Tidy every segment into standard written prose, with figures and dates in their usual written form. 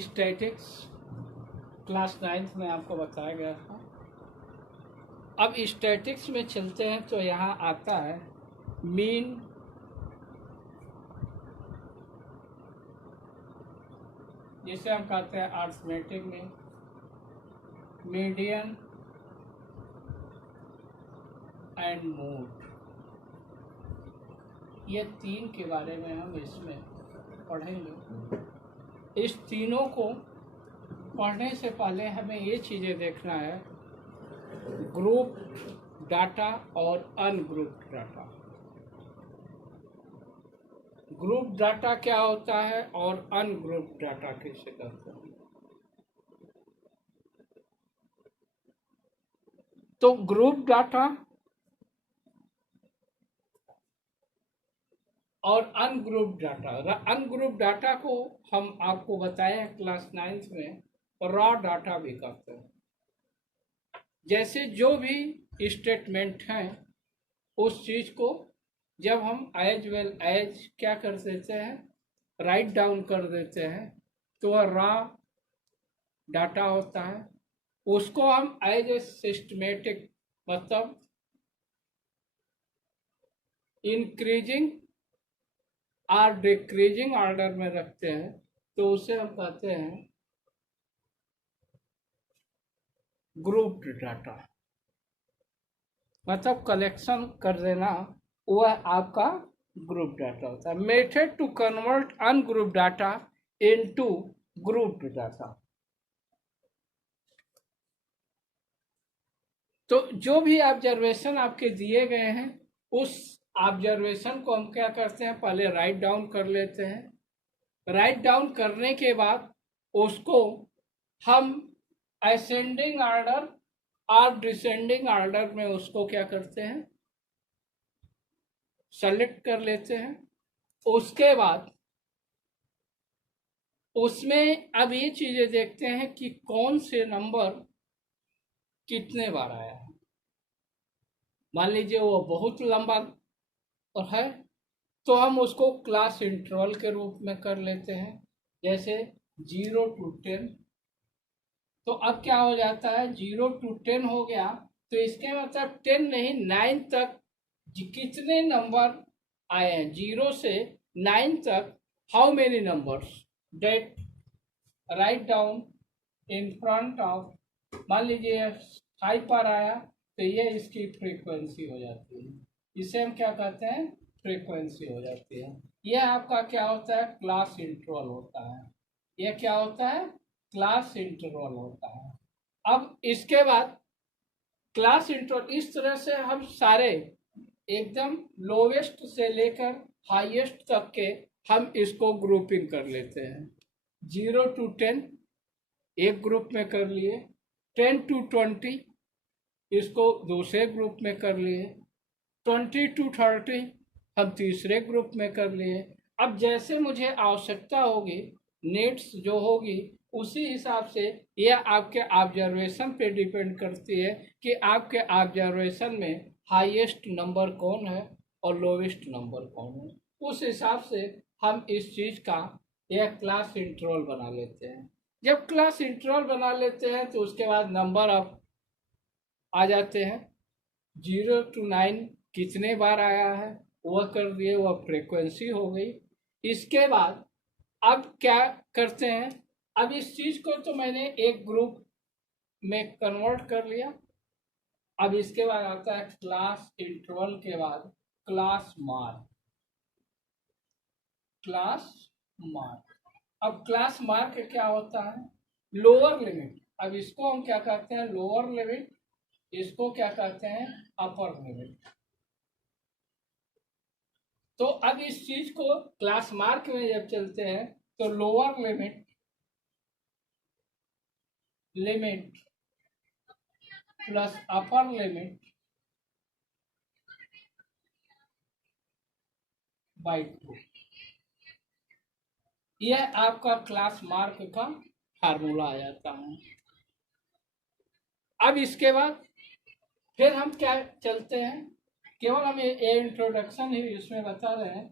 Statics class 9th में आपको बताया गया था। अब स्टैटिक्स में चलते हैं तो यहाँ आता है मीन, जिसे हम कहते हैं अर्थमेटिक में, मीडियन एंड मोड। ये तीन के बारे में हम इसमें पढ़ेंगे। इस तीनों को पढ़ने से पहले हमें ये चीज़ें देखना है, ग्रुप डाटा और अनग्रुप्ड डाटा। ग्रुप डाटा क्या होता है और अनग्रुप्ड डाटा किसे कहते हैं। तो ग्रुप डाटा और अनग्रुप्ड डाटा, अनग्रुप्ड डाटा को हम आपको बताए हैं क्लास 9th में रॉ डाटा भी कहते हैं। जैसे जो भी स्टेटमेंट हैं उस चीज को जब हम एज वेल एज क्या कर देते हैं, राइट डाउन कर देते हैं, तो वह रॉ डाटा होता है। उसको हम एज ए सिस्टमेटिक मतलब इंक्रीजिंग और डिक्रीजिंग ऑर्डर में रखते हैं, तो उसे हम कहते हैं ग्रुप्ड डाटा। मतलब कलेक्शन कर देना, वह आपका ग्रुप डाटा होता है। Method to convert ungroup data into grouped data. तो जो भी ऑब्जर्वेशन आपके दिए गए हैं उस ऑब्जर्वेशन को हम क्या करते हैं, पहले राइट डाउन कर लेते हैं। राइट डाउन करने के बाद उसको हम असेंडिंग ऑर्डर और डिसेंडिंग ऑर्डर में उसको क्या करते हैं, सेलेक्ट कर लेते हैं। उसके बाद उसमें अब ये चीजें देखते हैं कि कौन से नंबर कितने बार आया है। मान लीजिए वो बहुत लंबा और है तो हम उसको क्लास इंटरवल के रूप में कर लेते हैं, जैसे 0 to 10। तो अब क्या हो जाता है, 0 to 10 हो गया, तो इसके मतलब 10 नहीं 9 तक कितने नंबर आए हैं, 0 से 9 तक how many numbers that write down in front of. मान लीजिए 5 पर आया तो ये इसकी फ्रीक्वेंसी हो जाती है, इसे हम क्या कहते हैं, फ्रीक्वेंसी हो जाती है। यह आपका क्या होता है, क्लास इंटरवल होता है। यह क्या होता है, क्लास इंटरवल होता है। अब इसके बाद क्लास इंटरवल, इस तरह से हम सारे एकदम लोवेस्ट से लेकर हाईएस्ट तक के हम इसको ग्रुपिंग कर लेते हैं। 0 to 10 एक ग्रुप में कर लिए, 10 to 20 इसको दूसरे ग्रुप में कर लिए, 20 to 30 हम तीसरे ग्रुप में कर लिए। अब जैसे मुझे आवश्यकता होगी, नीड्स जो होगी, उसी हिसाब से यह आपके ऑब्जर्वेशन पे डिपेंड करती है कि आपके ऑब्जर्वेशन में हाईएस्ट नंबर कौन है और लोवेस्ट नंबर कौन है। उस हिसाब से हम इस चीज़ का यह क्लास इंटरवल बना लेते हैं। जब क्लास इंटरवल बना लेते हैं तो उसके बाद नंबर अब आ जाते हैं, 0 to 9 कितने बार आया है वह कर दिए, वह फ्रीक्वेंसी हो गई। इसके बाद अब क्या करते हैं, अब इस चीज को तो मैंने एक ग्रुप में कन्वर्ट कर लिया। अब इसके बाद आता है क्लास इंटरवल के बाद क्लास मार्क। क्लास मार्क, अब क्लास मार्क क्या होता है, लोअर लिमिट। अब इसको हम क्या कहते हैं, लोअर लिमिट, इसको क्या कहते हैं, अपर लिमिट। तो अब इस चीज को क्लास मार्क में जब चलते हैं तो lower limit plus upper limit by 2, यह आपका क्लास मार्क का फार्मूला आ जाता है। अब इसके बाद फिर हम क्या चलते हैं, केवल हम ये इंट्रोडक्शन ही इसमें बता रहे हैं।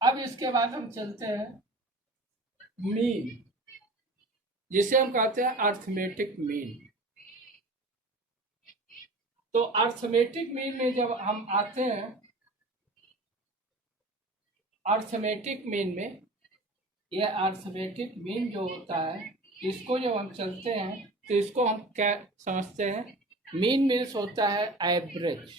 अब इसके बाद हम चलते हैं मीन। जिसे हम कहते हैं अर्थमेटिक मीन। तो अर्थमेटिक मीन में जब हम आते हैं, अर्थमेटिक मीन में, यह अर्थमेटिक मीन जो होता है, इसको जब हम चलते हैं तो इसको हम क्या समझते हैं? मीन मीन्स होता है एवरेज।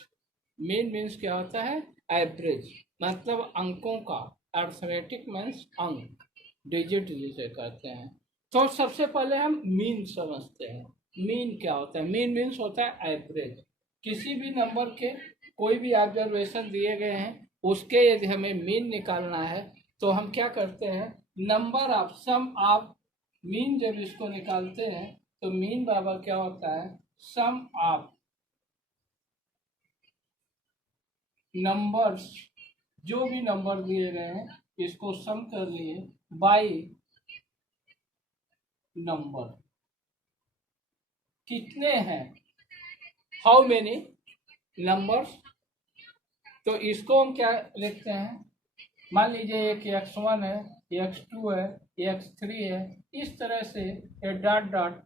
मीन मीन्स क्या होता है? एवरेज, मतलब अंकों का। अर्थमेटिक मीन्स अंक, डिजिट जिसे कहते हैं। तो सबसे पहले हम मीन समझते हैं। मीन क्या होता है? मीन मीन्स होता है एवरेज। किसी भी नंबर के कोई भी ऑब्जर्वेशन दिए गए हैं, उसके यदि हमें मीन निकालना है तो हम क्या करते हैं? Number of sum of mean. जब इसको निकालते हैं तो मीन बराबर क्या होता है? सम ऑफ नंबर्स, जो भी नंबर दिए गए हैं इसको सम कर लिए बाई नंबर, कितने हैं, हाउ मेनी नंबर्स। तो इसको हम क्या लिखते हैं? मान लीजिए एक x1 है, x2 है, x3 है, इस तरह से ये डॉट डॉट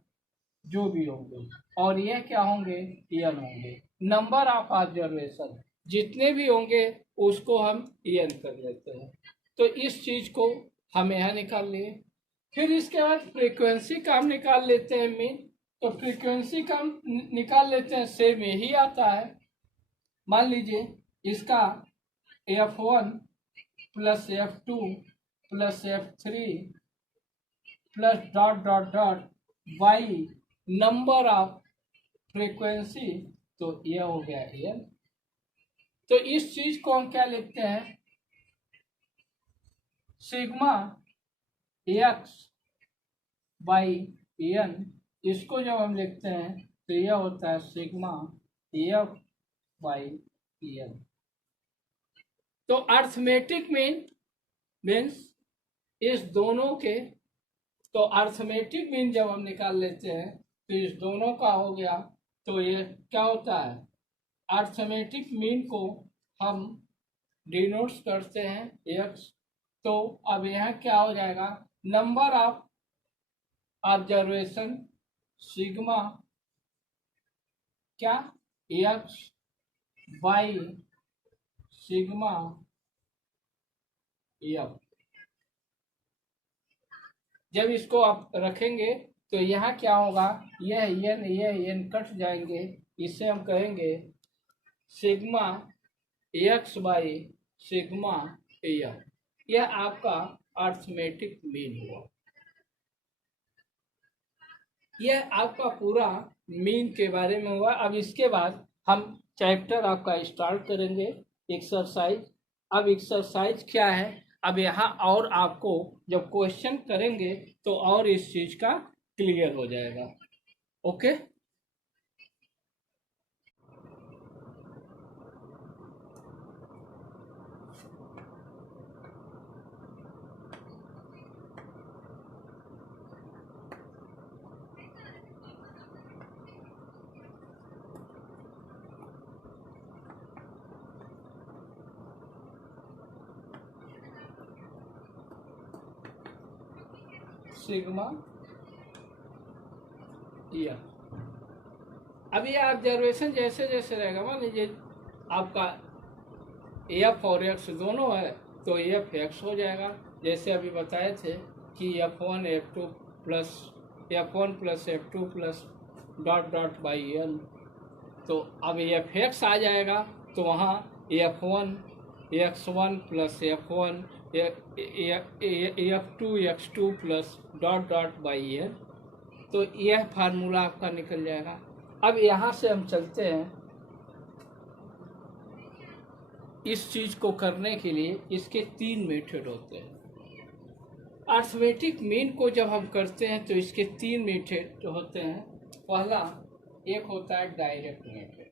जो भी होंगे, और ये क्या होंगे? n होंगे। नंबर ऑफ ऑब्जर्वेशन जितने भी होंगे उसको हम n कर लेते हैं। तो इस चीज को हम यहाँ निकाल लिए। फिर इसके बाद फ्रीक्वेंसी का हम निकाल लेते हैं मीन। तो फ्रीक्वेंसी का हम निकाल लेते हैं, सेम यही आता है। मान लीजिए इसका f1 plus f2 plus f3 plus dot dot dot by number of frequency, तो यह हो गया n। तो इस चीज को हम क्या लिखते हैं? Sigma x by n। इसको जब हम लिखते हैं तो यह होता है सिग्मा f बाई n। तो अर्थमेटिक मीन मीन्स इस दोनों के, तो अर्थमेटिक मीन जब हम निकाल लेते हैं तो इस दोनों का हो गया। तो ये क्या होता है? अर्थमेटिक मीन को हम डिनोट्स करते हैं x। तो अब यहाँ क्या हो जाएगा? नंबर ऑफ ऑब्जर्वेशन सिग्मा क्या x बाई सिग्मा f। जब इसको आप रखेंगे तो यहाँ क्या होगा? यह n कट जाएंगे, इससे हम कहेंगे sigma x by sigma f। यह आपका अर्थमेटिक मीन हुआ। यह आपका पूरा मीन के बारे में हुआ। अब इसके बाद हम चैप्टर आपका स्टार्ट करेंगे, एक्सरसाइज। अब एक्सरसाइज क्या है? अब यहाँ और आपको जब क्वेश्चन करेंगे तो और इस चीज का क्लियर हो जाएगा। ओके, सिग्मा या अब ये ऑब्जर्वेशन जैसे जैसे रहेगा, मान लीजिए आपका एफ और एक्स दोनों है तो एफ एक्स हो जाएगा। जैसे अभी बताए थे कि f1 f2 plus f1 plus f2 plus dot dot by n। तो अब एफ एक्स आ जाएगा तो वहाँ f1 x1 plus f1 f2 x2 plus dot dot by n। तो यह फार्मूला आपका निकल जाएगा। अब यहाँ से हम चलते हैं, इस चीज को करने के लिए इसके 3 मेथड होते हैं। अर्थमेटिक मीन को जब हम करते हैं तो इसके 3 मेथड होते हैं। पहला एक होता है डायरेक्ट मेथड।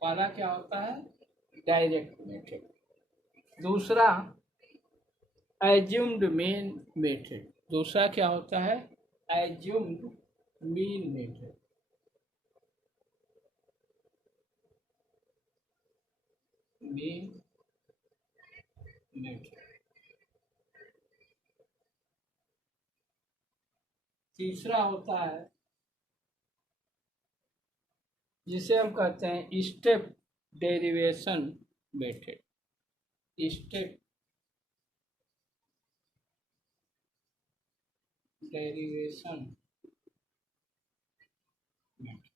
पहला क्या होता है? Direct method. दूसरा एज्यूम्ड मीन मेथड। दूसरा क्या होता है? Assumed mean method. B method. तीसरा होता है जिसे हम कहते हैं step derivation method. Step derivation method.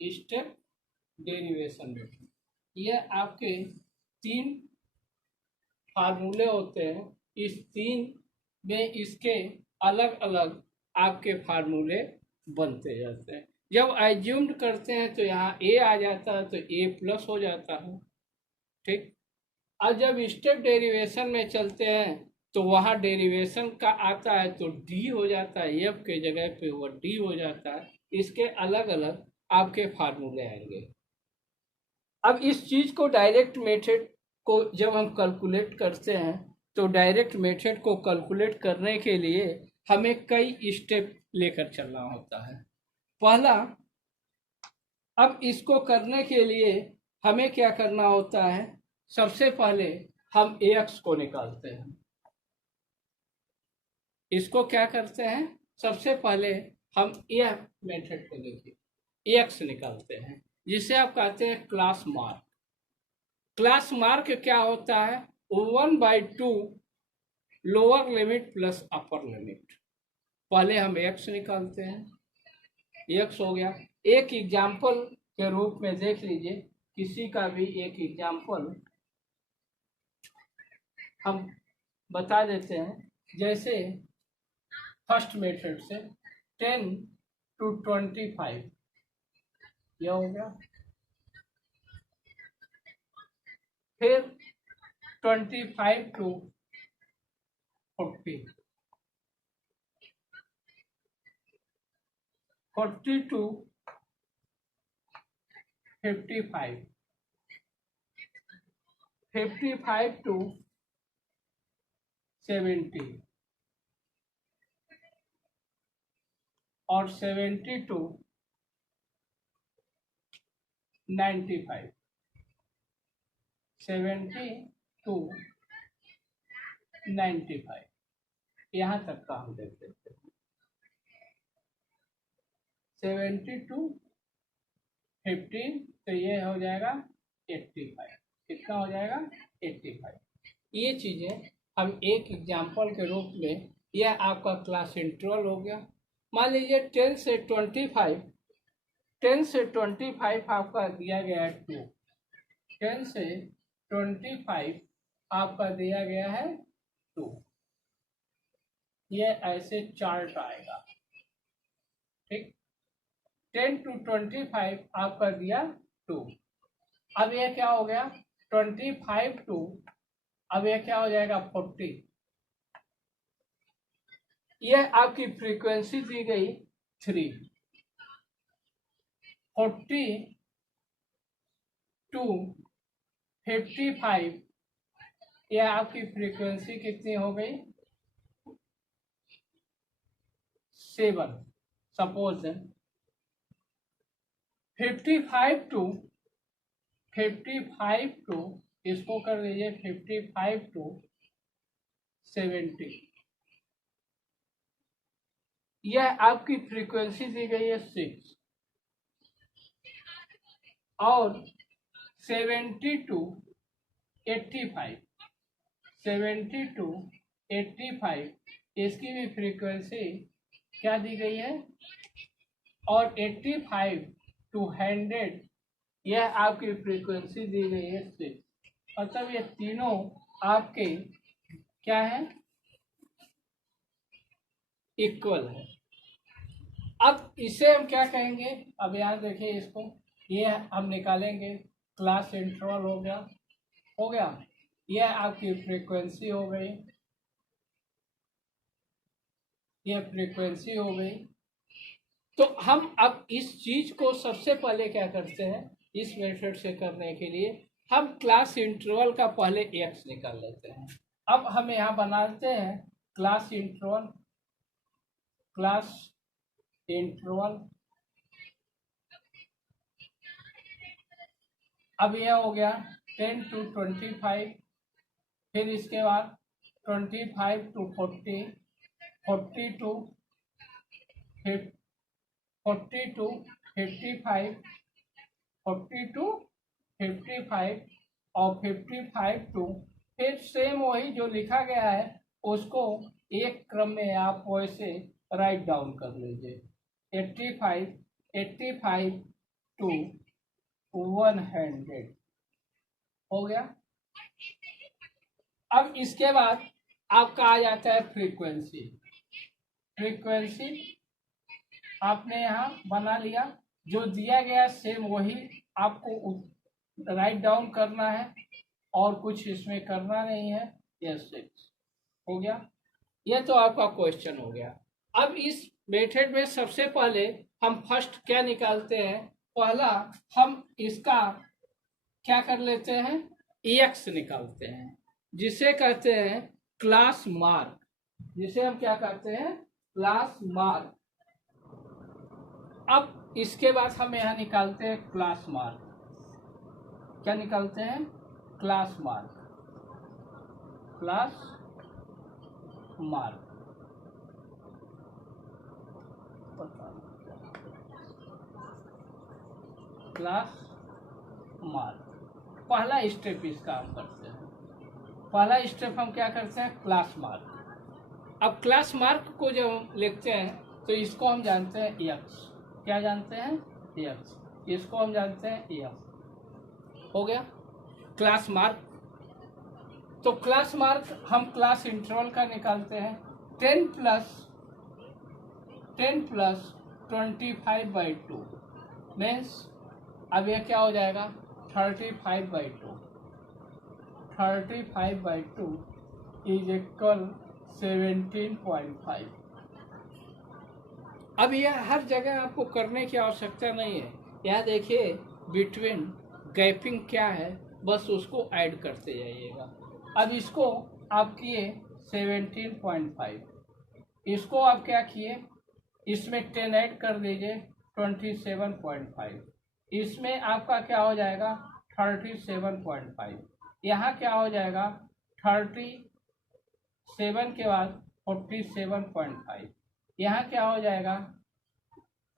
Step derivation method, यह आपके 3 फार्मूले होते हैं। इस 3 में इसके अलग अलग आपके फार्मूले बनते जाते हैं। जब एज्यूम्ड करते हैं तो यहाँ ए आ जाता है, तो ए प्लस हो जाता है, ठीक। और जब स्टेप डेरिवेशन में चलते हैं तो वहाँ डेरिवेशन का आता है तो डी हो जाता है, एफ के जगह पे वो डी हो जाता है। इसके अलग अलग आपके फार्मूले आएंगे। अब इस चीज को डायरेक्ट मेथड को जब हम कैलकुलेट करते हैं तो डायरेक्ट मेथड को कैलकुलेट करने के लिए हमें कई स्टेप लेकर चलना होता है। पहला, अब इसको करने के लिए हमें क्या करना होता है, सबसे पहले हम एक्स को निकालते हैं। इसको क्या करते हैं, सबसे पहले हम यह मेथड को देखिए एक्स निकालते हैं, जिसे आप कहते हैं क्लास मार्क। क्लास मार्क क्या होता है, 1/2 lower limit plus upper limit. पहले हम एक्स निकालते हैं, एक्स हो गया। एक एग्जाम्पल के रूप में देख लीजिए, किसी का भी एक एग्जाम्पल हम बता देते हैं। जैसे फर्स्ट मेथड से 10 to 25 यह हो गया, फिर 25 to 40, 40 to 55, 55 to 70 और 70 to 95, 70 to 95, यहाँ तक का हम देख लेते हैं। 70 to 15 तो ये हो जाएगा 85, कितना हो जाएगा 85। ये चीजें हम एक एग्जाम्पल के रूप में, यह आपका क्लास इंटरवल हो गया। मान लीजिए 10 से 25, 10 से 25 आपका दिया गया है 2, 10 से 25 आपका दिया गया है 2, ये ऐसे चार्ट आएगा, ठीक। 10 to 25 आपका दिया 2, अब ये क्या हो गया 25 to, अब ये क्या हो जाएगा 40। यह आपकी फ्रीक्वेंसी दी गई 3, 40 to 55, यह आपकी फ्रीक्वेंसी कितनी हो गई 7। सपोज 55 to इसको कर लीजिए 55 to 70, यह आपकी फ्रीक्वेंसी दी गई है 6। और 70 to 85, 70 to 85 इसकी भी फ्रीक्वेंसी क्या दी गई है, और 85 to 100 यह आपकी फ्रीक्वेंसी दी गई है 6। मतलब ये तीनों आपके क्या है, इक्वल है। अब इसे हम क्या कहेंगे, अब यहाँ देखिए इसको, ये हम निकालेंगे क्लास इंटरवल हो गया, हो गया। यह आपकी फ्रीक्वेंसी हो गई, यह फ्रीक्वेंसी हो गई। तो हम अब इस चीज को सबसे पहले क्या करते हैं, इस मेथड से करने के लिए हम क्लास इंटरवल का पहले एक्स निकाल लेते हैं। अब हम यहाँ बनाते हैं क्लास इंटरवल, क्लास इंटरवल अब यह हो गया 10 to 25, फिर इसके बाद 25 to 40, 40 to 55, 40 to 55 और 55 टू, फिर सेम वही जो लिखा गया है उसको एक क्रम में आप वैसे राइट डाउन कर लीजिए। 85 टू 100 हो गया। अब इसके बाद आपका आ जाता है फ्रीक्वेंसी। फ्रीक्वेंसी आपने यहाँ बना लिया, जो दिया गया सेम वही आपको राइट डाउन करना है और कुछ इसमें करना नहीं है। यस 6 हो गया। यह तो आपका क्वेश्चन हो गया। अब इस मेथड में सबसे पहले हम फर्स्ट क्या निकालते हैं, पहला हम इसका क्या कर लेते हैं, EX निकालते हैं, जिसे कहते हैं क्लास मार्क, जिसे हम क्या कहते हैं, क्लास मार्क। अब इसके बाद हम यहाँ निकालते हैं क्लास मार्क। क्या निकालते हैं, class mark, class mark. Class mark पहला स्टेप इसका हम करते हैं। पहला स्टेप हम क्या करते हैं, क्लास मार्क। अब क्लास मार्क को जब हम लिखते हैं तो इसको हम जानते हैं एक्स। क्या जानते हैं, एक्स। इसको हम जानते हैं एफ। हो गया क्लास मार्क। तो क्लास मार्क हम क्लास इंटरवल का निकालते हैं। 10 प्लस 25/2 मीन्स अब यह क्या हो जाएगा, 35/2। 35/2 इज इक्वल 17.5। अब यह हर जगह आपको करने की आवश्यकता नहीं है। यह देखिए बिटवीन गैपिंग क्या है, बस उसको ऐड करते जाइएगा। अब इसको आप किए 17.5, इसको आप क्या किए, इसमें 10 ऐड कर दीजिए 27.5, इसमें आपका क्या हो जाएगा 37.5, यहाँ क्या हो जाएगा 37 के बाद 47.5, यहाँ क्या हो जाएगा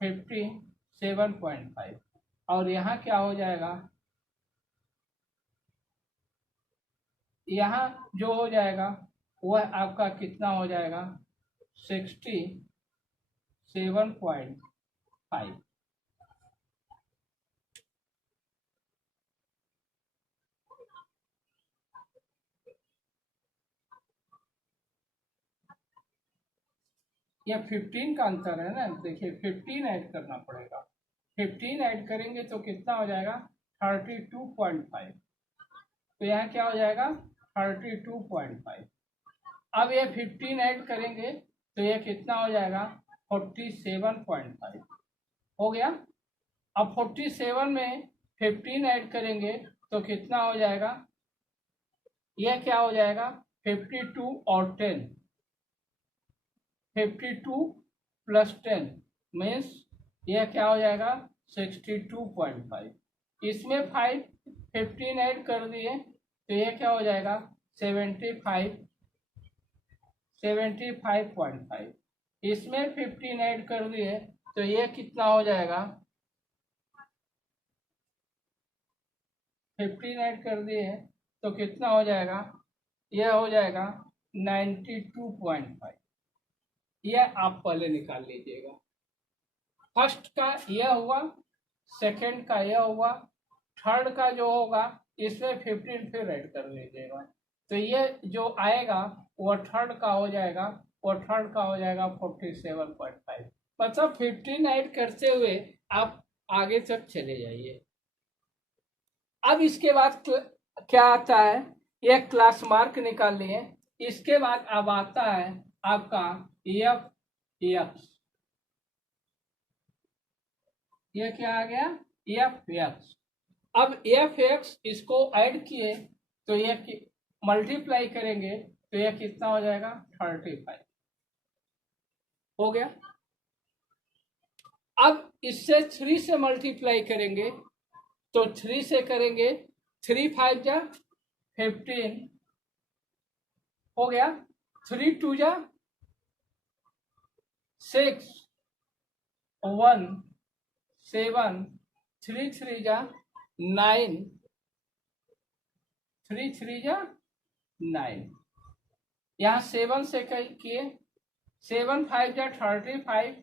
57.5 और यहाँ क्या हो जाएगा, यहाँ जो हो जाएगा वह आपका कितना हो जाएगा 67.5। यह 15 का अंतर है ना, देखिए 15 ऐड करना पड़ेगा। 15 ऐड करेंगे तो कितना हो जाएगा 32.5, तो यहाँ क्या हो जाएगा 32.5। अब ये 15 ऐड करेंगे तो यह कितना हो जाएगा 47.5 हो गया। अब 47 में 15 ऐड करेंगे तो कितना हो जाएगा, यह क्या हो जाएगा 52 और 10, 52 प्लस 10 मीन्स यह क्या हो जाएगा 62.5। इसमें 15 ऐड कर दिए तो यह क्या हो जाएगा 75.5। इसमें 15 ऐड कर दिए तो यह कितना हो जाएगा, 15 ऐड कर दिए तो कितना हो जाएगा, यह हो जाएगा 92.5। यह आप पहले निकाल लीजिएगा। फर्स्ट का यह हुआ, सेकंड का यह हुआ, थर्ड का जो होगा इसमें 15 फिर ऐड कर लीजिएगा तो ये जो आएगा वो थर्ड का हो जाएगा, वो थर्ड का हो जाएगा 47.5। मतलब 15 ऐड करते हुए आप आगे तक चले जाइए। अब इसके बाद क्या आता है, यह क्लास मार्क निकाल लिए। इसके बाद अब आता है आपका एफ एक्स। यह क्या आ गया एफ एक्स। अब एफ एक्स इसको ऐड किए तो यह मल्टीप्लाई करेंगे तो यह कितना हो जाएगा 35 हो गया। अब इससे 3 से मल्टीप्लाई करेंगे तो 3 से करेंगे, 3 5 जा 15 हो गया, 3 2 जा 6 1 7 3 3 जा 9 3 3 जा 9। यहाँ 7 से किए, 7 5 जा 35,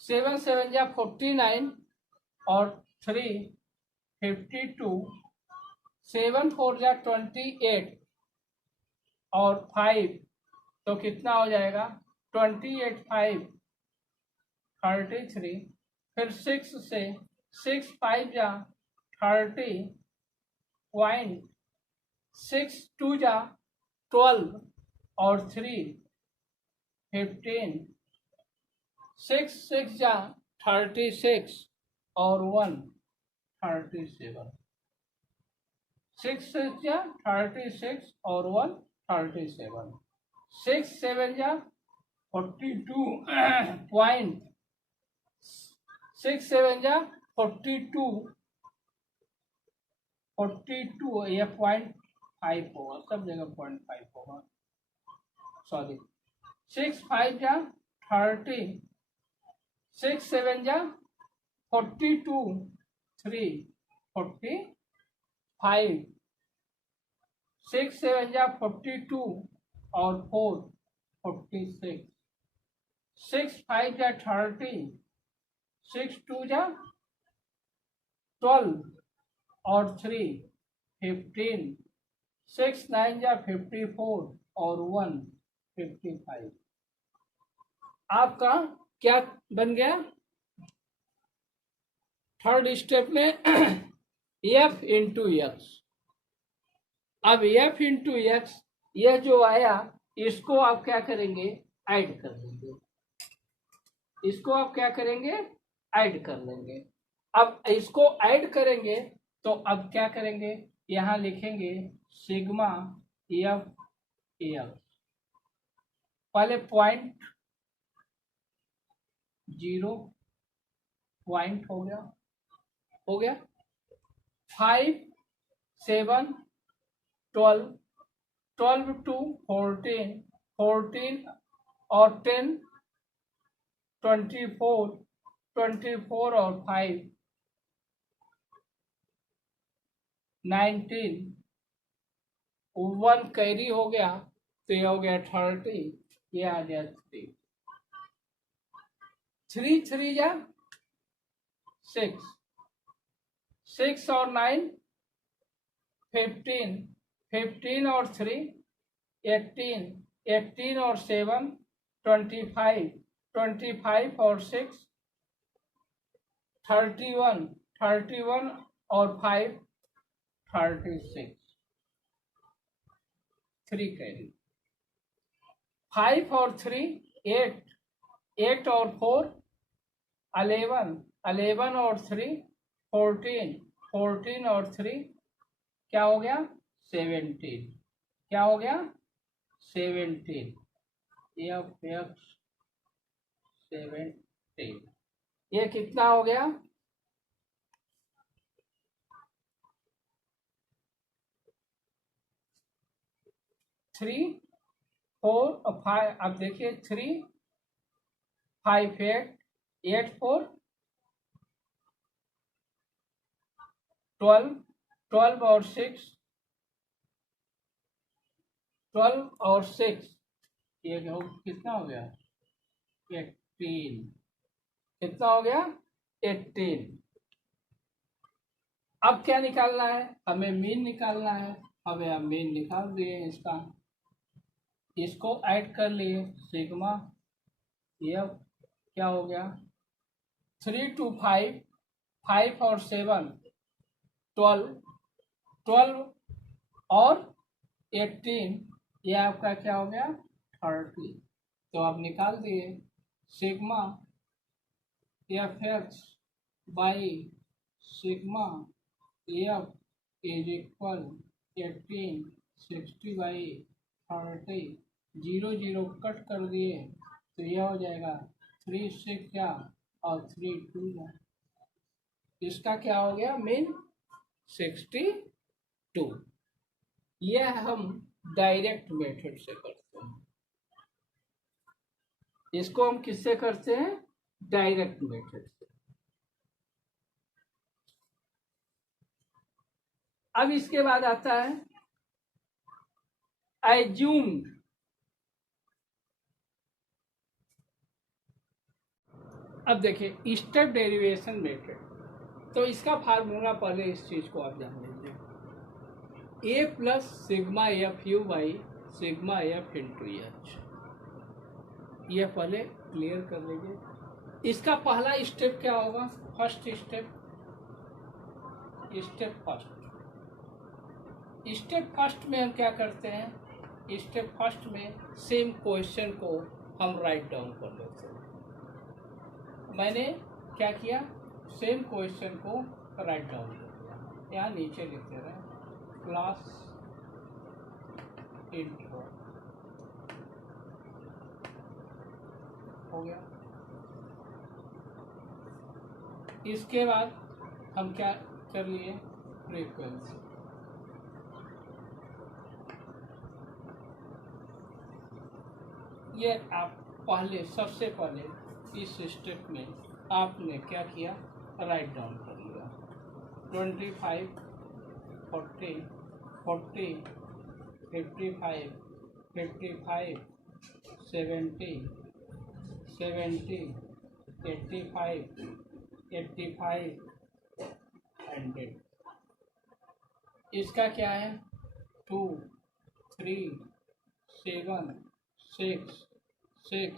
7 7 जा 49 और 3 52, 7 4 जा 28 और 5 तो कितना हो जाएगा 28 5 33। फिर 6 से 6 5 जा 30 पॉइंट, 6 2 जा 12 और 3 15, 6 6 जा 36 और 1 37, 6 6 जा 36 और 1 37, 6 7 जा 42 पॉइंट, 6 7 जा 42 ये 0.5 होगा, सब जगह 0.5 होगा, सॉरी। 6 5 जा 30, 6 7 जा 42 3 45, 6 7 जा 42 और 4 46, 6 5 जा 30, 6 2 जा 12 और 3 15, 6 9 जा 54 और 1 55। आपका क्या बन गया थर्ड स्टेप में f इंटू एक्स। अब f इंटू एक्स यह जो आया इसको आप क्या करेंगे ऐड कर लेंगे, इसको आप क्या करेंगे ऐड कर लेंगे। अब इसको ऐड करेंगे तो अब क्या करेंगे यहाँ लिखेंगे सिग्मा एफ एक्स, पहले 0.0 पॉइंट हो गया 5 7 12 12 टू 14 14 और 10 24 24 और 5 19, 1 कैरी हो गया तो ये हो गया 30, ये आ गया 3 3 3 जा 6 6 और 9 15 15 और 3 18 18 और 7 25 25 और 6 31 31 और 5 36, 3 कैरी, 5 और 3 8 8 और 4 11 11 और 3 14 14 और 3 क्या हो गया 17, क्या हो गया 17, एफ एक्स 17, ये कितना हो गया 3 4 और 5। अब देखिए 3 5 8 8 4 12 12 और 6 12 और 6 ये कितना हो गया 18, कितना हो गया 18। अब क्या निकालना है हमें मीन निकालना है, हमें हम मीन निकाल दिए इसका, इसको ऐड कर लिए सिग्मा एफ क्या हो गया 3 to 5 5 और 7 12 12 और 18 ये आपका क्या हो गया 30। तो आप निकाल दिए sigma F x by sigma F is equal 18 60 by 30, 0 0 cut कर दिए तो यह हो जाएगा 3 6 और 3 2 इसका क्या हो गया मीन 62। यह हम डायरेक्ट मेथड से करते हैं। इसको हम किससे करते हैं? डायरेक्ट मेथड से। अब इसके बाद आता है एज्यूम्ड। अब देखिए स्टेप डेरिवेशन मेथड, तो इसका फार्मूला पहले इस चीज को आप जान लीजिए, a plus sigma f u by sigma f into h. यह पहले क्लियर कर लीजिए। इसका पहला स्टेप क्या होगा? फर्स्ट स्टेप, स्टेप फर्स्ट में हम क्या करते हैं? स्टेप फर्स्ट में सेम क्वेश्चन को हम राइट डाउन कर लेते हैं। मैंने क्या किया? सेम क्वेश्चन को राइट डाउन कर दिया। यहाँ नीचे लिखते रहे क्लास इंट्रो, हो गया। इसके बाद हम क्या कर लिए? फ्रीक्वेंसी। ये आप पहले, सबसे पहले इस स्टेप में आपने क्या किया? राइट डाउन कर लिया। 25, 40, 40, 55, 55, 70, 70, 85, 85, 100। इसका क्या है? 2, 3, 7, 6, 6,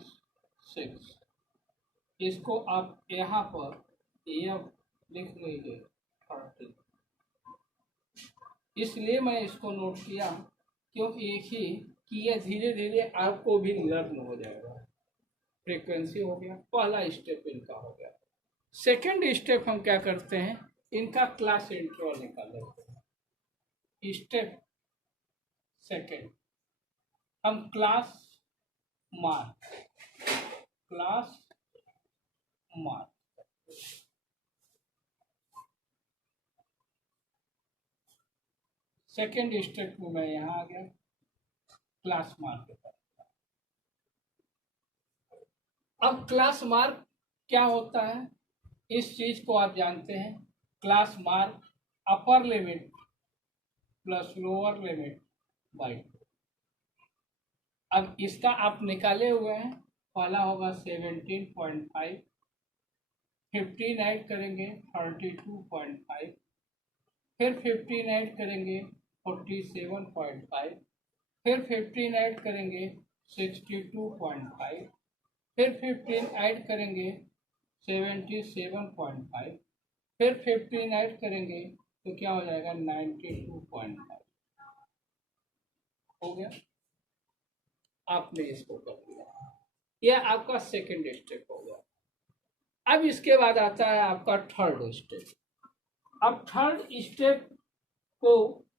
6। इसको आप यहाँ पर एफ लिख लीजिए 30। इसलिए मैं इसको नोट किया क्योंकि एक ही कि यह धीरे धीरे आपको भी लर्न हो जाएगा। फ्रीक्वेंसी हो गया, पहला स्टेप इनका हो गया। सेकंड स्टेप हम क्या करते हैं? इनका क्लास इंटरवल निकाल लेते हैं। स्टेप सेकंड, हम क्लास मार्क सेकेंड स्टेप में मैं यहाँ आ गया क्लास मार्क के पास। अब क्लास मार्क क्या होता है? इस चीज को आप जानते हैं। Class mark upper limit plus lower limit by 2। अब इसका आप निकाले हुए हैं। पहला होगा 17.5, 15 ऐड करेंगे 32.5, फिर 15 ऐड करेंगे 47.5, फिर 15 ऐड करेंगे 62.5, फिर 15 ऐड करेंगे 77.5, फिर 15 ऐड करेंगे तो क्या हो जाएगा? 92.5। हो गया, आपने इसको कर दिया। यह आपका सेकंड स्टेप हो गया। अब इसके बाद आता है आपका थर्ड स्टेप। अब थर्ड स्टेप को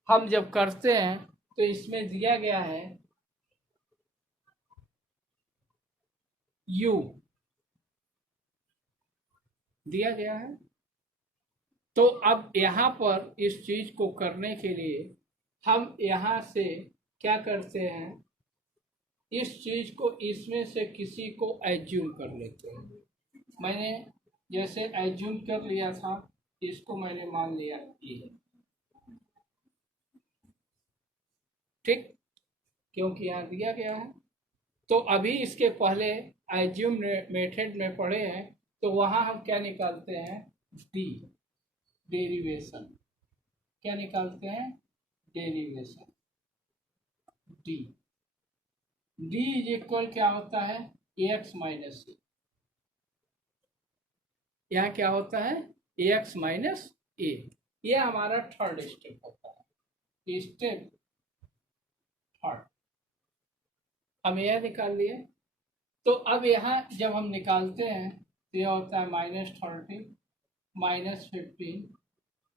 हम जब करते हैं तो इसमें दिया गया है u दिया गया है। तो अब यहाँ पर इस चीज को करने के लिए हम यहाँ से क्या करते हैं? इस चीज को इसमें से किसी को एज्यूम कर लेते हैं। मैंने जैसे एज्यूम कर लिया था, इसको मैंने मान लिया ये है, ठीक, क्योंकि यहाँ दिया गया है। तो अभी इसके पहले एज्यूम मेथड में पढ़े हैं, तो वहाँ हम क्या निकालते हैं? D, derivation. क्या निकालते हैं? Derivation. D, D is equal क्या होता है? एक्स माइनस ए। यहाँ क्या होता है? एक्स माइनस ए। यह हमारा थर्ड स्टेप होता है। स्टेप थर्ड हम यह निकाल लिए। तो अब यहाँ जब हम निकालते हैं तो यह होता है -30, -15,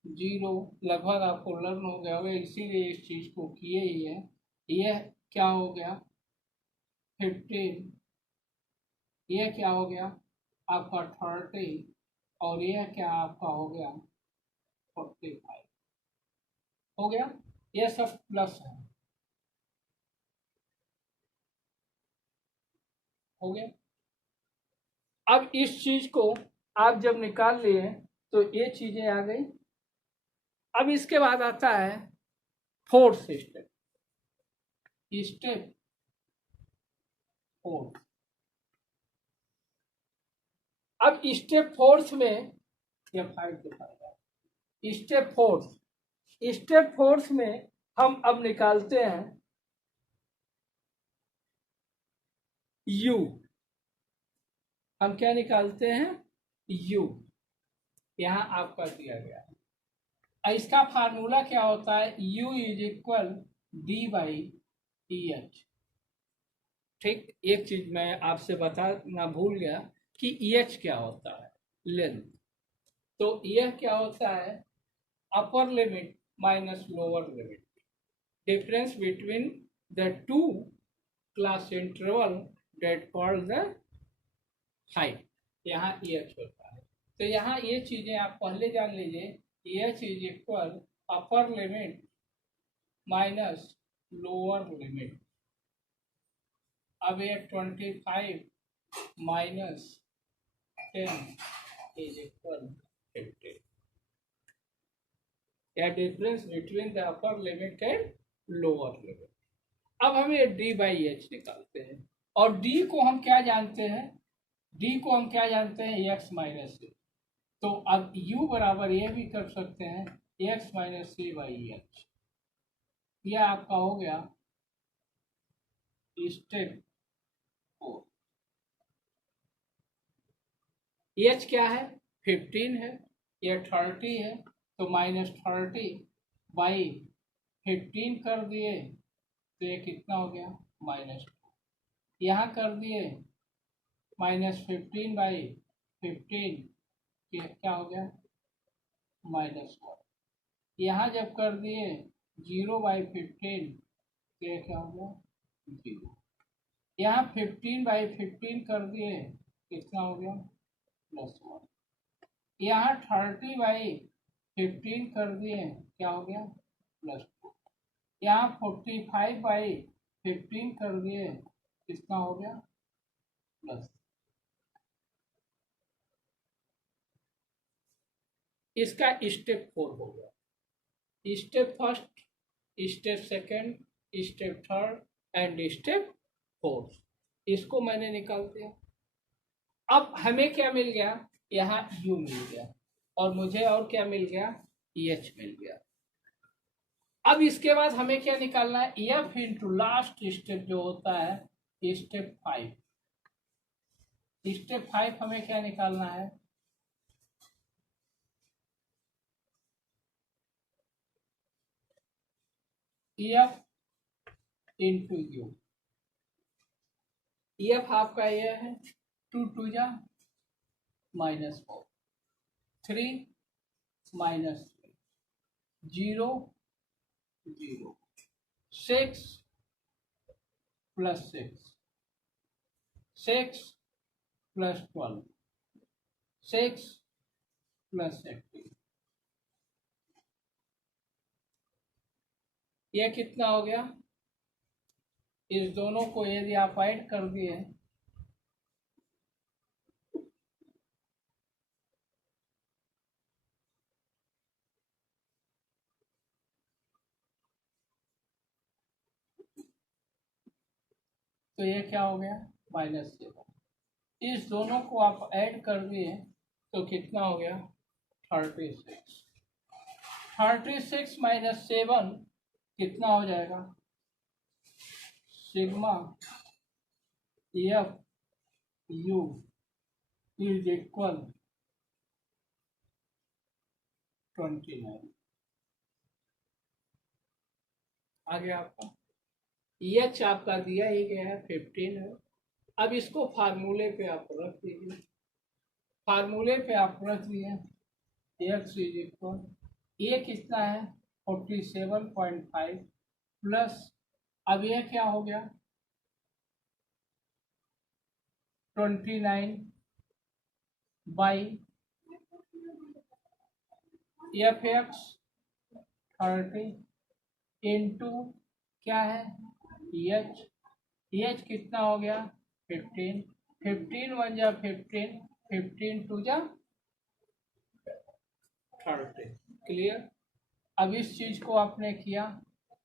0। लगभग आपको लर्न हो गया होगा, इसीलिए इस चीज को किए ही है। यह क्या हो गया? 15। यह क्या हो गया? आपका 30, और ये क्या आपका हो गया 45 हो गया। ये सब प्लस है, हो गया। अब इस चीज को आप जब निकाल लिए तो ये चीजें आ गई। अब इसके बाद आता है फोर्थ स्टेप, स्टेप फोर्थ। अब स्टेप फोर्थ में ये 5 दिखाएगा। स्टेप फोर्थ में हम अब निकालते हैं u। हम क्या निकालते हैं u, यहां आपका दिया गया है। इसका फार्मूला क्या होता है u is equal D by E H. ठीक, एक चीज मैं आपसे बताना भूल गया कि ई एच क्या होता है, लेंथ। तो यह क्या होता है upper limit minus lower limit, difference between the two class interval that called the height. यहाँ ई एच होता है। तो यहाँ ये चीजें आप पहले जान लीजिए, E H is equal upper limit minus lower limit. अब ये 25 माइनस 10 इज इक्वल 50, या difference between the upper limit and lower limit. अब हम ये डी बाई एच निकालते हैं, और डी को हम क्या जानते हैं, डी को हम क्या जानते हैं एक्स माइनस सी। तो अब u बराबर ये भी कर सकते हैं X minus C by H. यह आपका हो गया स्टेप 4। एच क्या है 15 है, यह 30 है, तो माइनस 30 बाई 15 कर दिए तो ये कितना हो गया -2। यहाँ कर दिए -15 बाई 15, क्या हो गया -1। यहाँ जब कर दिए 0 बाई 15 तो ये क्या हो गया 0। यहाँ 15 बाई 15 कर दिए कितना हो गया +1। यहाँ 30 बाई 15 कर दिए क्या हो गया +2। यहाँ 45 बाई 15 कर दिए कितना हो गया +। इसका स्टेप 4 हो गया। Step first, step second, step third and step fourth, इसको मैंने निकाल दिया। अब हमें क्या मिल गया, यहाँ u मिल गया, और मुझे और क्या मिल गया एच मिल गया। अब इसके बाद हमें क्या निकालना है एफ इंटू लास्ट स्टेप जो होता है स्टेप 5। स्टेप 5 हमें क्या निकालना है एफ इंटू यू। एफ आपका यह है 2 2 जा -4, 3 -3, 0 0, 6 + 6, 6 + 12, 6 + 18। यह कितना हो गया, इस दोनों को यदि आप ऐड कर दिए तो ये क्या हो गया -7। इस दोनों को आप ऐड कर दिए तो कितना हो गया 36। 36 - 7 कितना हो जाएगा sigma f you is equal 29। आगे आपका एच आपका दिया ही गया है 15 है। अब इसको फार्मूले पे आप रख दीजिए, फार्मूले पे आप रख दिए एक्स इज इक्वल ये कितना है 47.5 प्लस, अब ये क्या हो गया 29 बाई एफ एक्स 30 इंटू क्या है एच कितना हो गया 15, 15 वन जा 15, 15 टू जा 30। क्लियर। अब इस चीज को आपने किया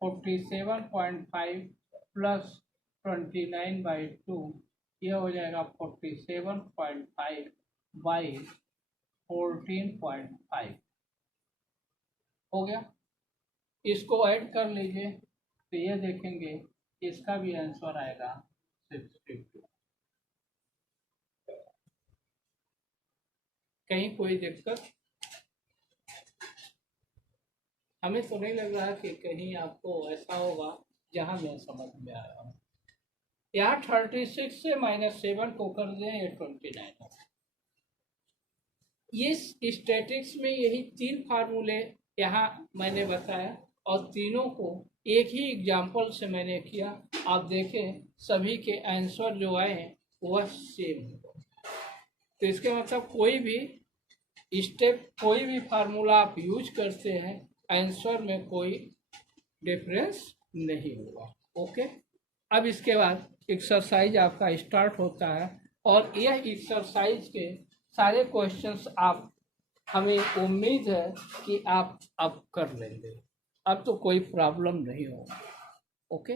47.5 प्लस 29/2 यह हो जाएगा 47.5 बाई 14.5 हो गया। इसको ऐड कर लीजिए तो ये देखेंगे इसका भी आंसर आएगा 62। कहीं कोई दिक्कत? हमें तो नहीं लग रहा कि कहीं आपको ऐसा होगा, जहां मैं समझ में आया हूँ। यहाँ 36 से -7 को कर दें ये 29 होगा। ये स्टैटिक्स में यही 3 फार्मूले यहाँ मैंने बताया और तीनों को एक ही एग्जाम्पल से मैंने किया। आप देखें सभी के आंसर जो आए वह सेम होगा। तो इसके मतलब कोई भी स्टेप कोई भी फार्मूला आप यूज करते हैं आंसर में कोई डिफरेंस नहीं होगा। ओके। अब इसके बाद एक्सरसाइज आपका स्टार्ट होता है और यह एक्सरसाइज के सारे क्वेश्चंस आप हमें उम्मीद है कि आप अब कर लेंगे। अब तो कोई प्रॉब्लम नहीं होगा। ओके।